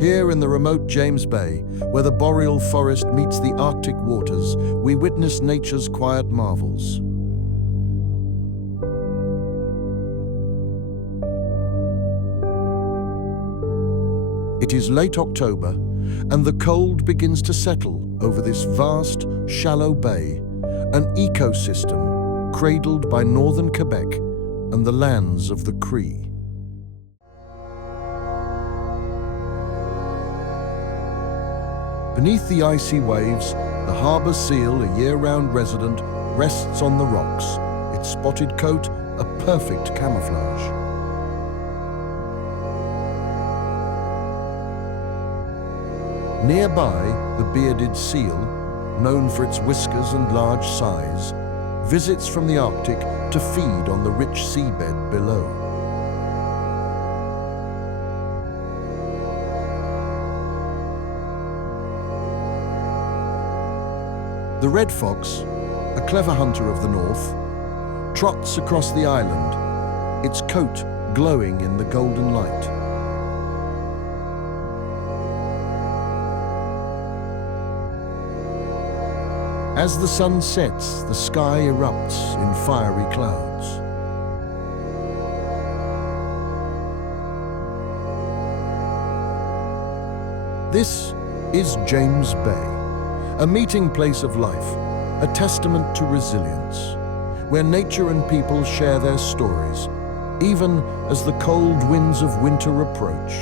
Here in the remote James Bay, where the boreal forest meets the Arctic waters, we witness nature's quiet marvels. It is late October, and the cold begins to settle over this vast, shallow bay, an ecosystem cradled by Northern Quebec and the lands of the Cree. Beneath the icy waves, the harbour seal, a year-round resident, rests on the rocks, its spotted coat a perfect camouflage. Nearby, the bearded seal, known for its whiskers and large size, visits from the Arctic to feed on the rich seabed below. The red fox, a clever hunter of the north, trots across the island, its coat glowing in the golden light. As the sun sets, the sky erupts in fiery clouds. This is James Bay, a meeting place of life, a testament to resilience, where nature and people share their stories, even as the cold winds of winter approach.